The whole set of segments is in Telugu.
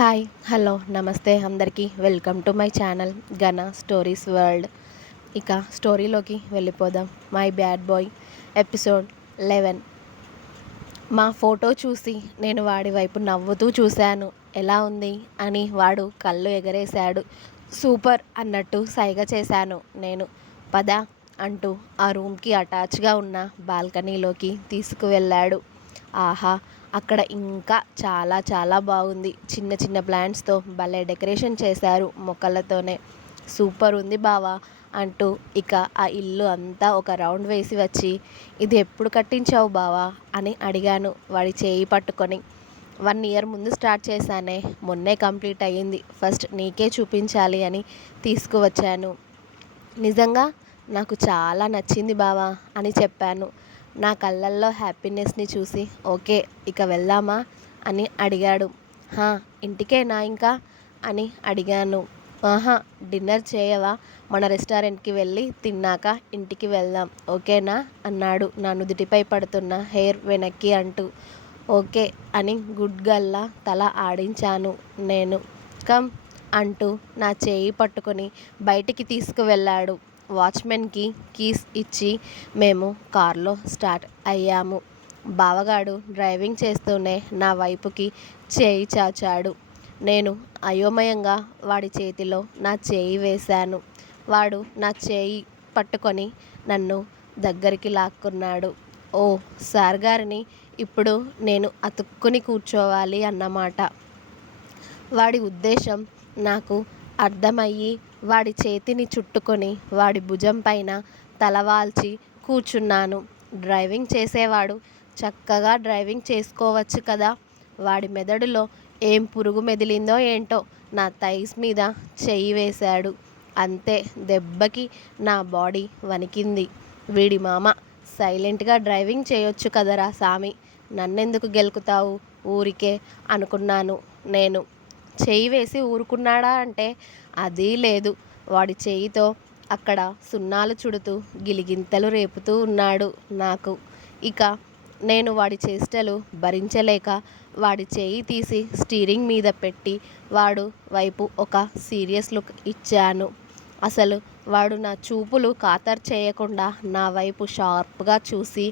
హాయ్ హలో నమస్తే అందరికీ వెల్కమ్ టు మై ఛానల్ గన స్టోరీస్ వరల్డ్. ఇక స్టోరీలోకి వెళ్ళిపోదాం. My bad boy episode 11. మా ఫోటో చూసి నేను వాడి వైపు నవ్వుతూ చూశాను. ఎలా ఉంది అని వాడు కళ్ళు ఎగరేశాడు. సూపర్ అన్నట్టు సైగ చేశాను నేను. పద అంటూ ఆ రూమ్కి అటాచ్గా ఉన్న బాల్కనీలోకి తీసుకువెళ్ళాడు. ఆహా, అక్కడ ఇంకా చాలా చాలా బాగుంది. చిన్న చిన్న ప్లాంట్స్తో భలే డెకరేషన్ చేశారు మొక్కలతోనే. సూపర్ ఉంది బావా అంటూ ఇక ఆ ఇల్లు అంతా ఒక రౌండ్ వేసి వచ్చి, ఇది ఎప్పుడు కట్టించావు బావా అని అడిగాను వాడి చేయి పట్టుకొని. 1 ఇయర్ ముందు స్టార్ట్ చేశానే, మొన్నే కంప్లీట్ అయ్యింది. ఫస్ట్ నీకే చూపించాలి అని తీసుకువచ్చాను. నిజంగా నాకు చాలా నచ్చింది బావా అని చెప్పాను. నా కళ్ళల్లో హ్యాపీనెస్ని చూసి, ఓకే ఇక వెళ్దామా అని అడిగాడు. హా, ఇంటికేనా ఇంకా అని అడిగాను. ఆహా, డిన్నర్ చేయవా? మన రెస్టారెంట్కి వెళ్ళి తిన్నాక ఇంటికి వెళ్దాం, ఓకేనా అన్నాడు నా నుదుటిపై పడుతున్న హెయిర్ వెనక్కి అంటూ. ఓకే అని గుడ్ గల్లా తల ఆడించాను నేను. కమ్ అంటూ నా చేయి పట్టుకొని బయటికి తీసుకువెళ్ళాడు. వాచ్మెన్కి కీస్ ఇచ్చి మేము కార్లో స్టార్ట్ అయ్యాము. బావగాడు డ్రైవింగ్ చేస్తూనే నా వైపుకి చేయి చాచాడు. నేను అయోమయంగా వాడి చేతిలో నా చేయి వేశాను. వాడు నా చేయి పట్టుకొని నన్ను దగ్గరికి లాక్కున్నాడు. ఓ సార్ గారిని ఇప్పుడు నేను అతుక్కుని కూర్చోవాలి అన్నమాట. వాడి ఉద్దేశం నాకు అర్థమయ్యి వాడి చేతిని చుట్టుకొని వాడి భుజం పైన తలవాల్చి కూర్చున్నాను. డ్రైవింగ్ చేసేవాడు చక్కగా డ్రైవింగ్ చేసుకోవచ్చు కదా. వాడి మెదడులో ఏం పురుగు మెదిలిందో ఏంటో నా థైస్ మీద చెయ్యి వేశాడు. అంతే, దెబ్బకి నా బాడీ వణికింది. వీడి మామ సైలెంట్గా డ్రైవింగ్ చేయొచ్చు కదరా సామి, నన్నెందుకు గెలుకుతావు ఊరికే అనుకున్నాను నేను. చెయ్యి వేసి ఊరుకున్నాడా అంటే అదీ లేదు. వాడి చెయ్యితో అక్కడ సున్నాలు చుడుతూ గిలిగింతలు రేపుతూ ఉన్నాడు నాకు. ఇక నేను వాడి చేష్టలు భరించలేక వాడి చేయి తీసి స్టీరింగ్ మీద పెట్టి వాడు వైపు ఒక సీరియస్ లుక్ ఇచ్చాను. అసలు వాడు నా చూపులు ఖాతరు చేయకుండా నా వైపు షార్ప్గా చూసి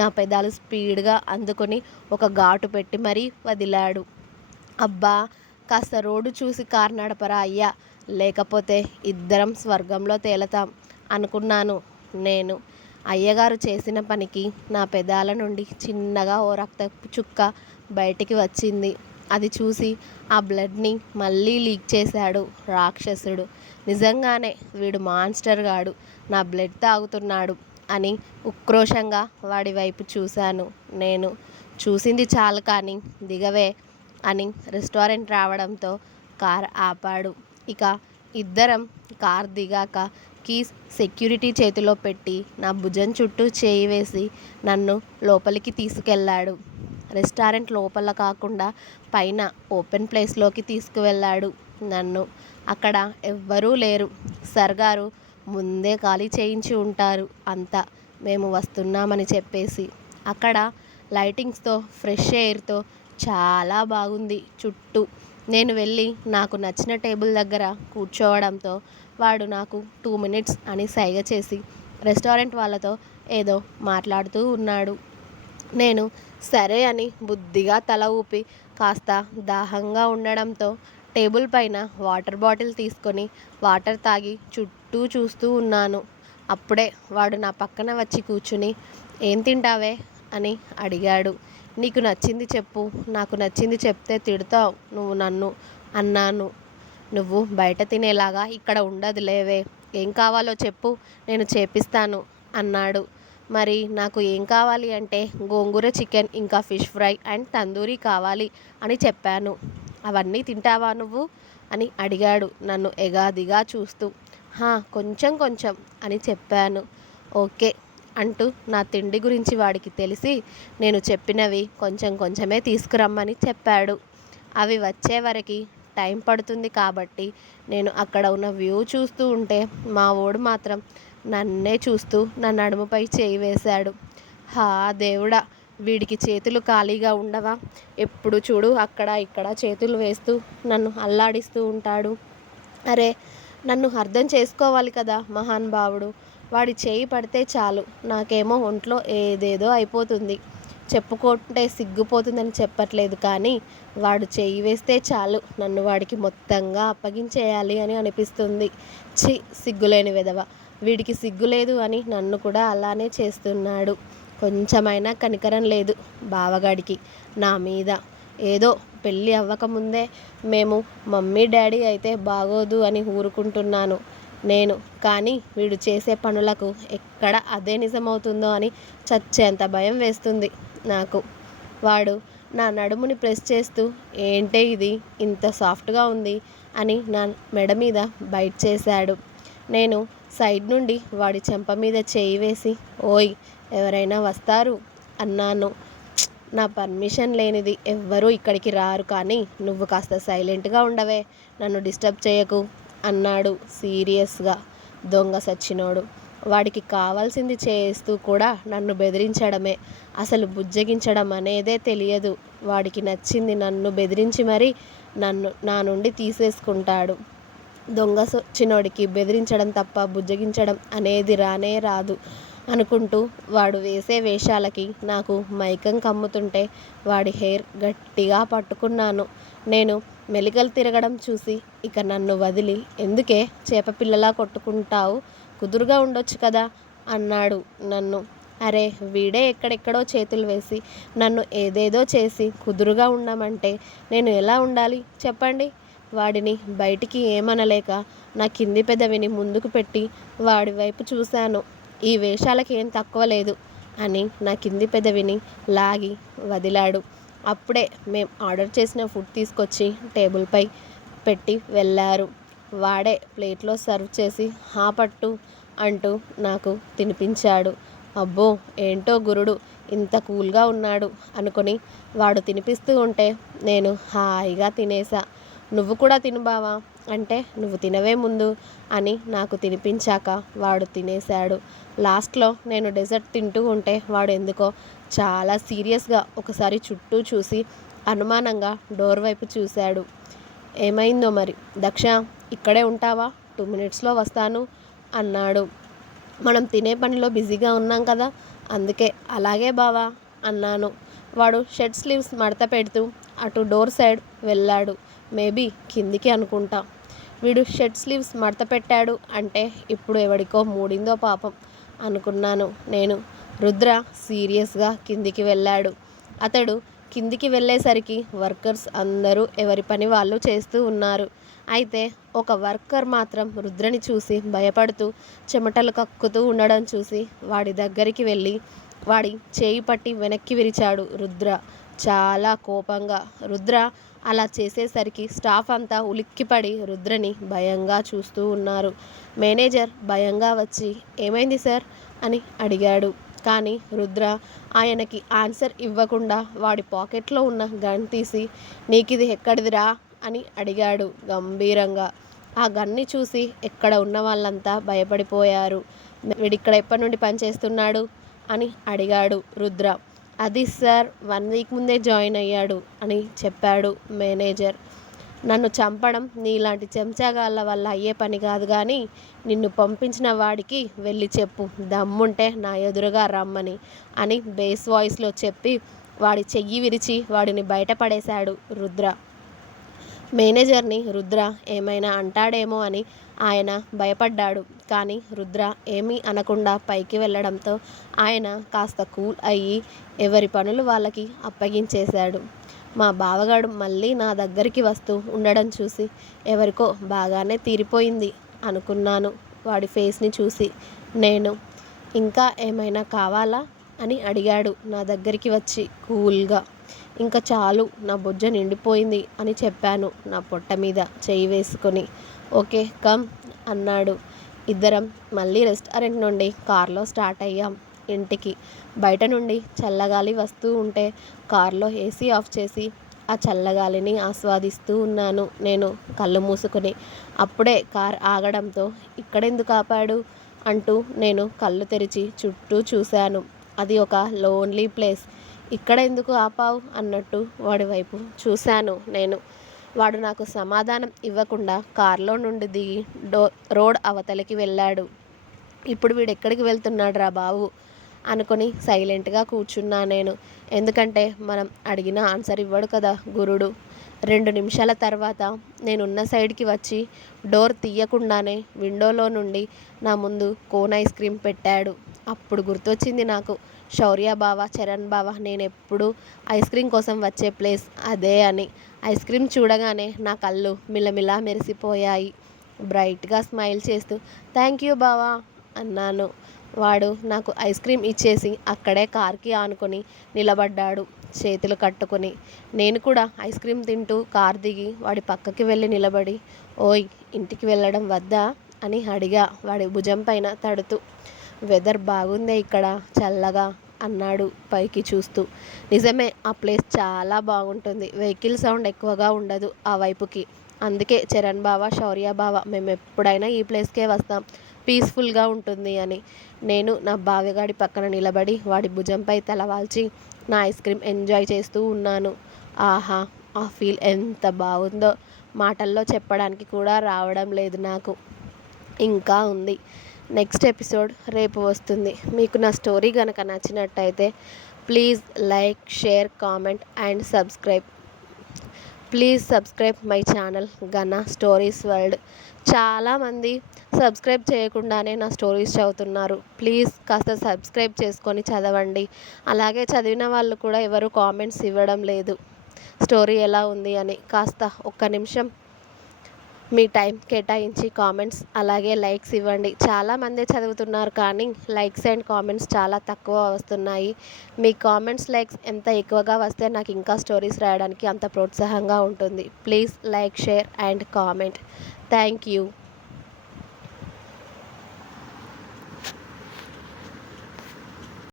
నా పెదాలు స్పీడ్గా అందుకొని ఒక ఘాటు పెట్టి మరీ వదిలాడు. అబ్బా, కాస్త రోడ్డు చూసి కారు నడపరా అయ్యా, లేకపోతే ఇద్దరం స్వర్గంలో తేలతాం అనుకున్నాను నేను. అయ్యగారు చేసిన పనికి నా పెదాల నుండి చిన్నగా ఓ రక్తపు చుక్క బయటికి వచ్చింది. అది చూసి ఆ బ్లడ్ని మళ్ళీ లీక్ చేశాడు రాక్షసుడు. నిజంగానే వీడు మాన్స్టర్ గాడు నా బ్లడ్ తాగుతున్నాడు అని ఉక్రోషంగా వాడి వైపు చూశాను నేను. చూసింది చాలు కానీ దిగవే అని రెస్టారెంట్ రావడంతో కార్ ఆపాడు. ఇక ఇద్దరం కార్ దిగాక కీస్ సెక్యూరిటీ చేతిలో పెట్టి నా భుజం చుట్టూ చేయి వేసి నన్ను లోపలికి తీసుకెళ్ళాడు. రెస్టారెంట్ లోపల కాకుండా పైన ఓపెన్ ప్లేస్లోకి తీసుకువెళ్ళాడు నన్ను. అక్కడ ఎవ్వరూ లేరు. సర్గారు ముందే ఖాళీ చేయించి ఉంటారు అంతా, మేము వస్తున్నామని చెప్పేసి. అక్కడ లైటింగ్స్తో ఫ్రెష్ ఎయిర్తో చాలా బాగుంది చుట్టూ. నేను వెళ్ళి నాకు నచ్చిన టేబుల్ దగ్గర కూర్చోవడంతో వాడు నాకు 2 మినిట్స్ అని సైగ చేసి రెస్టారెంట్ వాళ్ళతో ఏదో మాట్లాడుతూ ఉన్నాడు. నేను సరే అని బుద్ధిగా తల ఊపి కాస్త దాహంగా ఉండడంతో టేబుల్ పైన వాటర్ బాటిల్ తీసుకొని వాటర్ తాగి చుట్టూ చూస్తూ ఉన్నాను. అప్పుడే వాడు నా పక్కన వచ్చి కూర్చుని, ఏం తింటావే అని అడిగాడు. నీకు నచ్చింది చెప్పు, నాకు నచ్చింది చెప్తే తిడతావు నువ్వు నన్ను అన్నాను. నువ్వు బయట తినేలాగా ఇక్కడ ఉండదు లేవే, ఏం కావాలో చెప్పు నేను చేపిస్తాను అన్నాడు. మరి నాకు ఏం కావాలి అంటే గోంగూర చికెన్ ఇంకా ఫిష్ ఫ్రై అండ్ తందూరి కావాలి అని చెప్పాను. అవన్నీ తింటావా నువ్వు అని అడిగాడు నన్ను ఎగాదిగా చూస్తూ. కొంచెం కొంచెం అని చెప్పాను. ఓకే అంటూ నా తిండి గురించి వాడికి తెలిసి నేను చెప్పినవి కొంచెం కొంచెమే తీసుకురమ్మని చెప్పాడు. అవి వచ్చే వరకు టైం పడుతుంది కాబట్టి నేను అక్కడ ఉన్న వ్యూ చూస్తూ ఉంటే మా వాడు మాత్రం నన్నే చూస్తూ నా నడుముపై చేయి వేశాడు. దేవుడా, వీడికి చేతులు ఖాళీగా ఉండవా? ఎప్పుడు చూడు అక్కడ ఇక్కడ చేతులు వేస్తూ నన్ను అల్లాడిస్తూ ఉంటాడు. అరే, నన్ను అర్థం చేసుకోవాలి కదా మహానుభావుడు. వాడి చేయి పడితే చాలు నాకేమో ఒంట్లో ఏదేదో అయిపోతుంది. చెప్పుకుంటే సిగ్గుపోతుందని చెప్పట్లేదు, కానీ వాడు చేయి వేస్తే చాలు నన్ను వాడికి మొత్తంగా అప్పగించేయాలి అని అనిపిస్తుంది. ఛీ, సిగ్గులేని విధవ. వీడికి సిగ్గు లేదు అని నన్ను కూడా అలానే చేస్తున్నాడు. కొంచెమైనా కనికరం లేదు బావగాడికి నా మీద. ఏదో పెళ్ళి అవ్వకముందే మేము మమ్మీ డాడీ అయితే బాగోదు అని ఊరుకుంటున్నాను నేను, కానీ వీడు చేసే పనులకు ఎక్కడ అదే నిజమవుతుందో అని చచ్చేంత భయం వేస్తుంది నాకు. వాడు నా నడుముని ప్రెస్ చేస్తూ ఏంటే ఇది ఇంత సాఫ్ట్గా ఉంది అని నా మెడ మీద బైట్ చేశాడు. నేను సైడ్ నుండి వాడి చెంప మీద చేయి వేసి ఓయ్, ఎవరైనా వస్తారు అన్నాను. నా పర్మిషన్ లేనిది ఎవ్వరూ ఇక్కడికి రారు, కానీ నువ్వు కాస్త సైలెంట్గా ఉండవే, నన్ను డిస్టర్బ్ చేయకు అన్నాడు సీరియస్గా. దొంగ సచ్చినోడు. వాడికి కావాల్సింది చేస్తూ కూడా నన్ను బెదిరించడమే. అసలు బుజ్జగించడం అనేదే తెలియదు. వాడికి నచ్చింది నన్ను బెదిరించి మరీ నా నుండి తీసేసుకుంటాడు. దొంగ సచ్చినోడికి బెదిరించడం తప్ప బుజ్జగించడం అనేది రానే రాదు అనుకుంటూ వాడు వేసే వేషాలకి నాకు మైకం కమ్ముతుంటే వాడి హెయిర్ గట్టిగా పట్టుకున్నాను. నేను మెలికలు తిరగడం చూసి ఇక నన్ను వదిలి ఎందుకే చేపపిల్లలా కొట్టుకుంటావు, కుదురుగా ఉండొచ్చు కదా అన్నాడు నన్ను. అరే, వీడే ఎక్కడెక్కడో చేతులు వేసి నన్ను ఏదేదో చేసి కుదురుగా ఉండమంటే నేను ఎలా ఉండాలి చెప్పండి? వాడిని బయటికి ఏమనలేక నా కింది పెదవిని ముందుకు పెట్టి వాడి వైపు చూశాను. ఈ వేషాలకి ఏం తక్కువ లేదు అని నా కింది పెదవిని లాగి వదిలాడు. అప్పుడే మేం ఆర్డర్ చేసిన ఫుడ్ తీసుకొచ్చి టేబుల్పై పెట్టి వెళ్ళారు. వాడే ప్లేట్లో సర్వ్ చేసి హా పట్టు అంటూ నాకు తినిపించాడు. అబ్బో, ఏంటో గురుడు ఇంత కూల్గా ఉన్నాడు అనుకుని వాడు తినిపిస్తూ ఉంటే నేను హాయిగా తినేసా. నువ్వు కూడా తిను బావా అంటే నువ్వు తినవే ముందు అని నాకు తినిపించాక వాడు తినేశాడు. లాస్ట్లో నేను డెజర్ట్ తింటూ ఉంటే వాడు ఎందుకో చాలా సీరియస్గా ఒకసారి చుట్టూ చూసి అనుమానంగా డోర్ వైపు చూశాడు. ఏమైందో మరి, దక్ష ఇక్కడే ఉంటావా? 2 minutesలో వస్తాను అన్నాడు. మనం తినే పనిలో బిజీగా ఉన్నాం కదా, అందుకే. అలాగే బావా అన్నాను. వాడు షర్ట్ స్లీవ్స్ మడత పెడుతూ అటు డోర్ సైడ్ వెళ్ళాడు. మేబీ కిందికి అనుకుంటా. వీడు షర్ట్ స్లీవ్స్ మడత పెట్టాడు అంటే ఇప్పుడు ఎవడికో మూడిందో పాపం అనుకున్నాను నేను. రుద్ర సీరియస్గా కిందికి వెళ్ళాడు. అతడు కిందికి వెళ్ళేసరికి వర్కర్స్ అందరూ ఎవరి పని వాళ్ళు చేస్తూ ఉన్నారు. అయితే ఒక వర్కర్ మాత్రం రుద్రని చూసి భయపడుతూ చెమటలు కక్కుతూ ఉండడం చూసి వాడి దగ్గరికి వెళ్ళి వాడి చేయి పట్టి వెనక్కి విరిచాడు రుద్ర చాలా కోపంగా. రుద్ర అలా చేసేసరికి స్టాఫ్ అంతా ఉలిక్కిపడి రుద్రని భయంగా చూస్తూ ఉన్నారు. మేనేజర్ భయంగా వచ్చి ఏమైంది సార్ అని అడిగాడు. కానీ రుద్ర ఆయనకి ఆన్సర్ ఇవ్వకుండా వాడి పాకెట్లో ఉన్న గన్ తీసి నీకిది ఎక్కడిదిరా అని అడిగాడు గంభీరంగా. ఆ గన్ని చూసి ఎక్కడ ఉన్న వాళ్ళంతా భయపడిపోయారు. వీడిక్కడ ఎప్పటి నుండి పనిచేస్తున్నాడు అని అడిగాడు రుద్ర. అది సార్ 1 week ముందే జాయిన్ అయ్యాడు అని చెప్పాడు మేనేజర్. నన్ను చంపడం నీలాంటి చెంచాగాళ్ళ వల్ల అయ్యే పని కాదు, కానీ నిన్ను పంపించిన వాడికి వెళ్ళి చెప్పు దమ్ముంటే నా ఎదురుగా రమ్మని అని బేస్ వాయిస్లో చెప్పి వాడి చెయ్యి విరిచి వాడిని బయటపడేశాడు రుద్ర. మేనేజర్ని రుద్ర ఏమైనా అంటాడేమో అని ఆయన భయపడ్డాడు. కానీ రుద్ర ఏమీ అనకుండా పైకి వెళ్ళడంతో ఆయన కాస్త కూల్ అయ్యి ఎవరి పనులు వాళ్ళకి అప్పగించేశాడు. మా బావగాడు మళ్ళీ నా దగ్గరికి వస్తూ ఉండడం చూసి ఎవరికో బాగానే తీరిపోయింది అనుకున్నాను వాడి ఫేస్ని చూసి. నేను ఇంకా ఏమైనా కావాలా అని అడిగాడు నా దగ్గరికి వచ్చి కూల్గా. ఇంకా చాలు, నా బొజ్జ నిండిపోయింది అని చెప్పాను నా పొట్ట మీద చేయి వేసుకొని. ఓకే కమ్ అన్నాడు. ఇద్దరం మళ్ళీ రెస్టారెంట్ నుండి కార్లో స్టార్ట్ అయ్యాం ఇంటికి. బయట నుండి చల్లగాలి వస్తూ ఉంటే కార్లో ఏసీ ఆఫ్ చేసి ఆ చల్లగాలిని ఆస్వాదిస్తూ ఉన్నాను నేను కళ్ళు మూసుకొని. అప్పుడే కార్ ఆగడంతో ఇక్కడెందుకు ఆపాడు అంటూ నేను కళ్ళు తెరిచి చుట్టూ చూశాను. అది ఒక లోన్లీ ప్లేస్. ఇక్కడ ఎందుకు ఆపావు అన్నట్టు వాడి వైపు చూశాను నేను. వాడు నాకు సమాధానం ఇవ్వకుండా కారులో నుండి దిగి రోడ్ అవతలికి వెళ్ళాడు. ఇప్పుడు వీడెక్కడికి వెళ్తున్నాడు రా బాబు అనుకొని సైలెంట్గా కూర్చున్నా నేను. ఎందుకంటే మనం అడిగిన ఆన్సర్ ఇవ్వడు కదా గురుడు. 2 నిమిషాల తర్వాత నేనున్న సైడ్కి వచ్చి డోర్ తీయకుండానే విండోలో నుండి నా ముందు కోన్ ఐస్ క్రీమ్ పెట్టాడు. అప్పుడు గుర్తొచ్చింది నాకు, శౌర్య బావ, చరణ్ బావ నేనెప్పుడు ఐస్ క్రీమ్ కోసం వచ్చే ప్లేస్ అదే అని. ఐస్ క్రీమ్ చూడగానే నా కళ్ళు మిలమిలా మెరిసిపోయాయి. బ్రైట్గా స్మైల్ చేస్తూ థ్యాంక్ యూ బావా అన్నాను. వాడు నాకు ఐస్ క్రీమ్ ఇచ్చేసి అక్కడే కార్కి ఆనుకొని నిలబడ్డాడు చేతులు కట్టుకొని. నేను కూడా ఐస్ క్రీమ్ తింటూ కార్ దిగి వాడి పక్కకి వెళ్ళి నిలబడి, ఓయ్ ఇంటికి వెళ్ళడం వద్దా అని అడిగా వాడి భుజం పైన తడుతూ. వెదర్ బాగుందే ఇక్కడ చల్లగా అన్నాడు పైకి చూస్తూ. నిజమే, ఆ ప్లేస్ చాలా బాగుంటుంది. వెహికల్ సౌండ్ ఎక్కువగా ఉండదు ఆ వైపుకి. అందుకే చరణ్ బావ, శౌర్య బావ మేము ఎప్పుడైనా ఈ ప్లేస్కే వస్తాం, పీస్ఫుల్గా ఉంటుంది అని. నేను నా బావగాడి పక్కన నిలబడి వాడి భుజంపై తలవాల్చి నా ఐస్ క్రీమ్ ఎంజాయ్ చేస్తూ ఉన్నాను. ఆహా, ఆ ఫీల్ ఎంత బాగుందో మాటల్లో చెప్పడానికి కూడా రావడం లేదు నాకు. ఇంకా ఉంది. నెక్స్ట్ ఎపిసోడ్ రేపు వస్తుంది. మీకు నా స్టోరీ కనుక నచ్చినట్టయితే please like, share, comment and subscribe. Please subscribe my channel Gana stories world. చాలామంది సబ్స్క్రైబ్ చేయకుండానే నా స్టోరీస్ చదువుతున్నారు. ప్లీజ్ కాస్త సబ్స్క్రైబ్ చేసుకొని చదవండి. అలాగే చదివిన వాళ్ళు కూడా ఎవరు కామెంట్స్ ఇవ్వడం లేదు స్టోరీ ఎలా ఉంది అని. కాస్త ఒక్క నిమిషం మీ టైం కేటాయించి కామెంట్స్ అలాగే లైక్స్ ఇవ్వండి. చాలామంది చదువుతున్నారు కానీ లైక్స్ అండ్ కామెంట్స్ చాలా తక్కువ వస్తున్నాయి. మీ కామెంట్స్, లైక్స్ ఎంత ఎక్కువగా వస్తే నాకు ఇంకా స్టోరీస్ రాయడానికి అంత ప్రోత్సాహంగా ఉంటుంది. Please like, share and comment. Thank you.